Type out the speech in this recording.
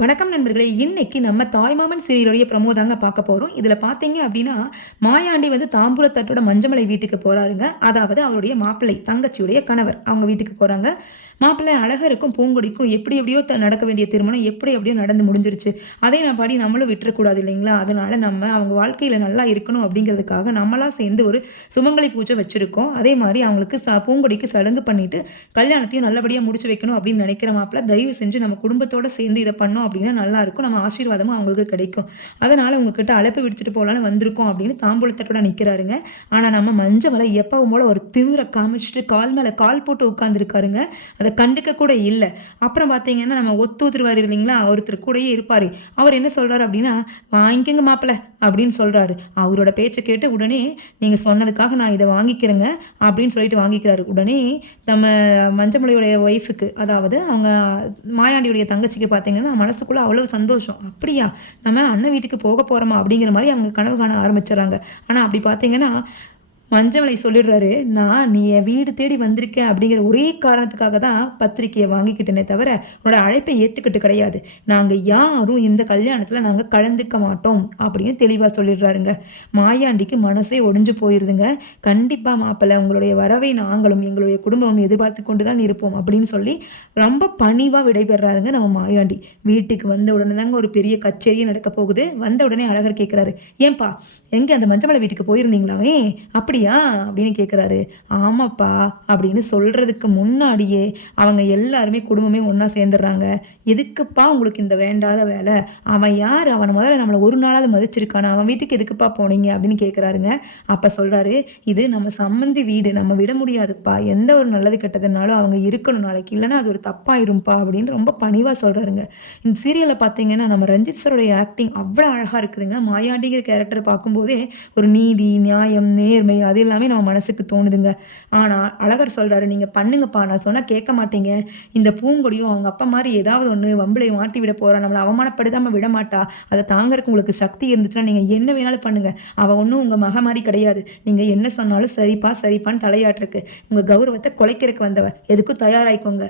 வணக்கம் நண்பர்களே! இன்னைக்கு நம்ம தாய்மாமன் சீரியலுடைய ப்ரமோ தாங்க பார்க்க போறோம். இதுல பார்த்தீங்க அப்டின்னா, மாயாண்டி வந்து தாம்பூல தட்டோட மஞ்சமலை வீட்டுக்கு போறாருங்க. அதாவது அவருடைய மாப்பிள்ளை, தங்கச்சியுடைய கணவர். அவங்க வீட்டுக்கு போறாங்க. மாப்பிள்ளை அழகருக்கும், பூங்கொடிக்கும் எப்டி எப்டியோ நடக்க வேண்டிய திருமணம் எப்டி எப்டியோ நடந்து முடிஞ்சிருச்சு. அதை பாடி நம்மளும் விட்டுறக்கூடாது இல்லைங்களா? அதனால நம்ம அவங்க வாழ்க்கையில நல்லா இருக்கணும் அப்டிங்கிறதுக்காக நம்மளா சேர்ந்து ஒரு சுமங்கலி பூஜை வச்சிருக்கோம். அதே மாரி அவங்களுக்கு பூங்கொடிக்கு சடங்கு பண்ணிட்டு, கல்யாணத்தையும் நல்லபடியா முடிச்சு வைக்கணும் அப்டின்னு நெனைக்கிற மாப்பிள்ளை, தயவு செஞ்சு நம்ம குடும்பத்தோட சேர்ந்து இத பண்ணோம் அப்படின்னா நல்லாயிருக்கும். நம்ம ஆசீர்வாதமும் அவங்களுக்கு கிடைக்கும். அதனால உங்ககிட்ட அழைப்பு விடுத்துட்டு போலான்னு வந்திருக்கோம் அப்படின்னு தாம்பூலத்தட்டோட நிக்கிறாருங்க. ஆனா நம்ம மஞ்சமலை எப்பவும் போல ஒரு திமிர காமிச்சுட்டு கால் மேல கால் போட்டு உட்கார்ந்துருக்காருங்க. அத கண்டுக்க கூட இல்ல. அப்புறம் பார்த்தீங்கன்னா, நம்ம ஒத்துருவாரு இல்லைங்களா? ஒருத்தர் கூடயே இருப்பாரு. அவர் என்ன சொல்றாரு அப்படின்னா, "வாங்கிக்கங்க மாப்பிள" அப்படின்னு சொல்றாரு. அவரோட பேச்ச கேட்டு உடனே, "நீங்க சொன்னதுக்காக நான் இத வாங்கிக்கிறேங்க" அப்படின்னு சொல்லிட்டு வாங்கிக்கிறாரு. உடனே நம்ம மஞ்சமலையுடைய ஒய்ஃப்க்கு, அதாவது அவங்க மாயாண்டியுடைய தங்கச்சிக்கு பார்த்தீங்கன்னா, மனசுக்குள்ள அவ்வளவு சந்தோஷம். "அப்படியா? நம்ம அண்ணன் வீட்டுக்கு போக போறோமா?" அப்படிங்கிற மாரி அவங்க கனவு காண ஆரம்பிச்சுர்றாங்க. ஆனா அப்படி பார்த்தீங்கன்னா, மஞ்சமலை சொல்லிடுறாரு, நீ என் வீடு தேடி வந்திருக்க அப்படிங்கிற ஒரே காரணத்துக்காக தான் பத்திரிக்கைய வாங்கிக்கிட்டேனே தவிர, உன்னோட அழைப்பை ஏத்துக்கிட்டு கிடையாது. நாங்க யாரும் இந்த கல்யாணத்துல நாங்க கலந்துக்க மாட்டோம்." அப்படின்னு தெளிவா சொல்லிடுறாருங்க. மாயாண்டிக்கு மனசே ஒடிஞ்சு போயிருதுங்க. "கண்டிப்பா மாப்பிள்ளை, உங்களுடைய வரவை நாங்களும், எங்களுடைய குடும்பமும் எதிர்பார்த்து கொண்டு தான் இருப்போம்." அப்படின்னு சொல்லி ரொம்ப பணிவா விடைபெறாருங்க நம்ம மாயாண்டி. வீட்டுக்கு வந்த உடனே தாங்க ஒரு பெரிய கச்சேரியே நடக்க போகுது. வந்த உடனே அழகர் கேட்குறாரு, "ஏன்பா, எங்க அந்த மஞ்சமலை வீட்டுக்கு போயிருந்தீங்களாமே? அப்படியா?" அப்படின்னு கேட்குறாரு. "ஆமாப்பா" அப்படின்னு சொல்றதுக்கு முன்னாடியே அவங்க எல்லாருமே குடும்பமே ஒண்ணா சேர்ந்துடுறாங்க. "எதுக்குப்பா உங்களுக்கு இந்த வேண்டாத வேலை? அவன் யாரு? அவன முதல்ல நம்மள ஒரு நாளாவது மதிச்சிருக்கானா? அவன் வீட்டுக்கு எதுக்குப்பா போனீங்க?" அப்படின்னு கேட்குறாருங்க. அப்ப சொல்றாரு, "இது நம்ம சம்மந்தி வீடு. நம்ம விட முடியாதுப்பா. எந்த ஒரு நல்லது கெட்டதுனாலும் அவங்க இருக்கணும் நாளைக்கு. இல்லன்னா அது ஒரு தப்பாயிரும்ப்பா" அப்படின்னு ரொம்ப பணிவா சொல்றாருங்க. இந்த சீரியல்ல பார்த்தீங்கன்னா, நம்ம ரஞ்சித் சாருடைய ஆக்டிங் அவ்வளோ அழகா இருக்குதுங்க. மாயாண்டிங்கிற கேரக்டர பார்க்கும்போதே ஒரு நீதி, நியாயம், நேர்மை அது எல்லாமே நம்ம மனசுக்கு தோணுதுங்க. ஆனா அழகர் சொல்றாரு, "நீங்க பண்ணுங்கப்பா. நான் சொன்னா கேட்க மாட்டீங்க. இந்த பூங்கொடியும் அவங்க அப்பா மாரி ஏதாவது ஒண்ணு வம்புல மாட்டி விட போறா. நம்மள அவமானப்படுத்தாம விடமாட்டா. அத தாங்கறக்கு உங்களுக்கு சக்தி இருந்துச்சுன்னா, நீங்க என்ன வேணாலும் பண்ணுங்க. அவ ஒண்ணும் உங்க மக மாரி கிடையாது. நீங்க என்ன சொன்னாலும் சரிப்பா, சரிப்பான்னு தலையாட்டுறக்கு. உங்க கௌரவத்த குலைக்கிறக்கு வந்தவ. எதுக்கும் தயாராயிக்கோங்க."